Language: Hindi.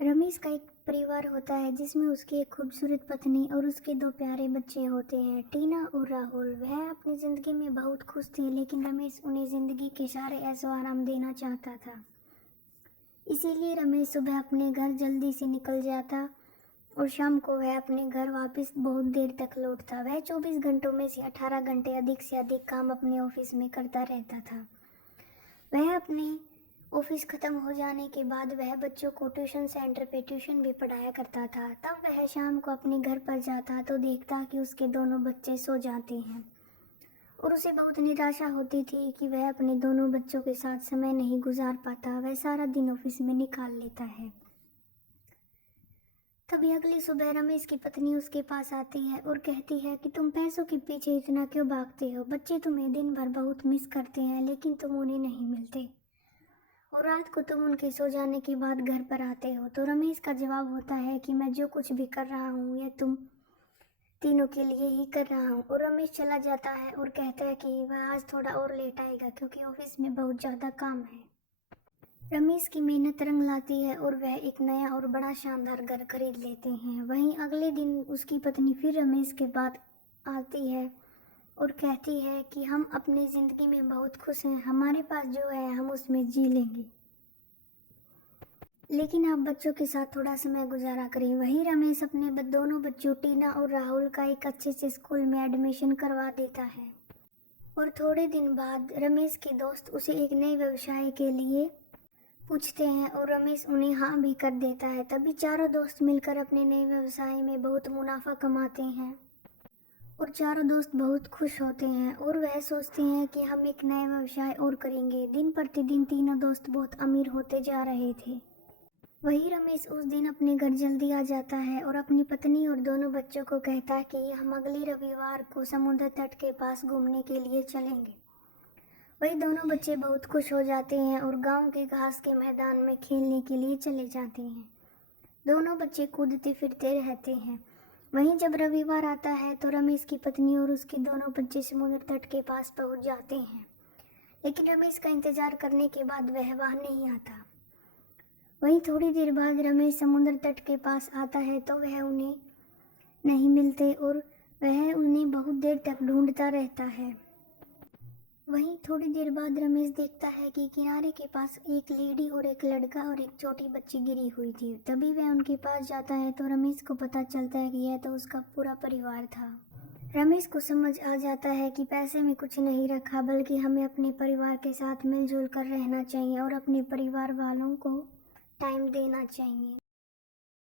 रमेश का एक परिवार होता है जिसमें उसकी एक खूबसूरत पत्नी और उसके दो प्यारे बच्चे होते हैं, टीना और राहुल। वह अपनी ज़िंदगी में बहुत खुश थे, लेकिन रमेश उन्हें ज़िंदगी के सारे ऐशो आराम देना चाहता था। इसीलिए रमेश सुबह अपने घर जल्दी से निकल जाता और शाम को वह अपने घर वापस बहुत देर तक लौटता। वह 24 घंटों में से 18 घंटे अधिक से अधिक काम अपने ऑफिस में करता रहता था। वह अपने ऑफिस ख़त्म हो जाने के बाद वह बच्चों को ट्यूशन सेंटर पे ट्यूशन भी पढ़ाया करता था। तब वह शाम को अपने घर पर जाता तो देखता कि उसके दोनों बच्चे सो जाते हैं और उसे बहुत निराशा होती थी कि वह अपने दोनों बच्चों के साथ समय नहीं गुजार पाता। वह सारा दिन ऑफिस में निकाल लेता है। तभी अगली सुबह रमेश की पत्नी उसके पास आती है और कहती है कि तुम पैसों के पीछे इतना क्यों भागते हो? बच्चे तुम्हें दिन भर बहुत मिस करते हैं, लेकिन तुम उन्हें नहीं मिलते और रात को तुम उनके सो जाने के बाद घर पर आते हो। तो रमेश का जवाब होता है कि मैं जो कुछ भी कर रहा हूँ यह तुम तीनों के लिए ही कर रहा हूँ। और रमेश चला जाता है और कहता है कि वह आज थोड़ा और लेट आएगा क्योंकि ऑफिस में बहुत ज़्यादा काम है। रमेश की मेहनत रंग लाती है और वह एक नया और बड़ा शानदार घर खरीद लेते हैं। वहीं अगले दिन उसकी पत्नी फिर रमेश के पास आती है और कहती है कि हम अपनी ज़िंदगी में बहुत खुश हैं, हमारे पास जो है हम उसमें जी लेंगे, लेकिन आप बच्चों के साथ थोड़ा समय गुजारा करें। वहीं रमेश अपने दोनों बच्चों टीना और राहुल का एक अच्छे से स्कूल में एडमिशन करवा देता है और थोड़े दिन बाद रमेश के दोस्त उसे एक नए व्यवसाय के लिए पूछते हैं और रमेश उन्हें हाँ भी कर देता है। तभी चारों दोस्त मिलकर अपने नए व्यवसाय में बहुत मुनाफा कमाते हैं और चारों दोस्त बहुत खुश होते हैं और वह सोचते हैं कि हम एक नया व्यवसाय और करेंगे। दिन प्रतिदिन तीनों दोस्त बहुत अमीर होते जा रहे थे। वही रमेश उस दिन अपने घर जल्दी आ जाता है और अपनी पत्नी और दोनों बच्चों को कहता है कि हम अगले रविवार को समुद्र तट के पास घूमने के लिए चलेंगे। वही दोनों बच्चे बहुत खुश हो जाते हैं और गांव के घास के मैदान में खेलने के लिए चले जाते हैं। दोनों बच्चे कूदते फिरते रहते हैं। वहीं जब रविवार आता है तो रमेश की पत्नी और उसके दोनों बच्चे समुद्र तट के पास पहुंच जाते हैं, लेकिन रमेश का इंतजार करने के बाद वह वहां नहीं आता। वहीं थोड़ी देर बाद रमेश समुद्र तट के पास आता है तो वह उन्हें नहीं मिलते और वह उन्हें बहुत देर तक ढूंढता रहता है। वहीं थोड़ी देर बाद रमेश देखता है कि किनारे के पास एक लेडी और एक लड़का और एक छोटी बच्ची गिरी हुई थी। तभी वह उनके पास जाता है तो रमेश को पता चलता है कि यह तो उसका पूरा परिवार था। रमेश को समझ आ जाता है कि पैसे में कुछ नहीं रखा, बल्कि हमें अपने परिवार के साथ मिलजुल कर रहना चाहिए और अपने परिवार वालों को टाइम देना चाहिए।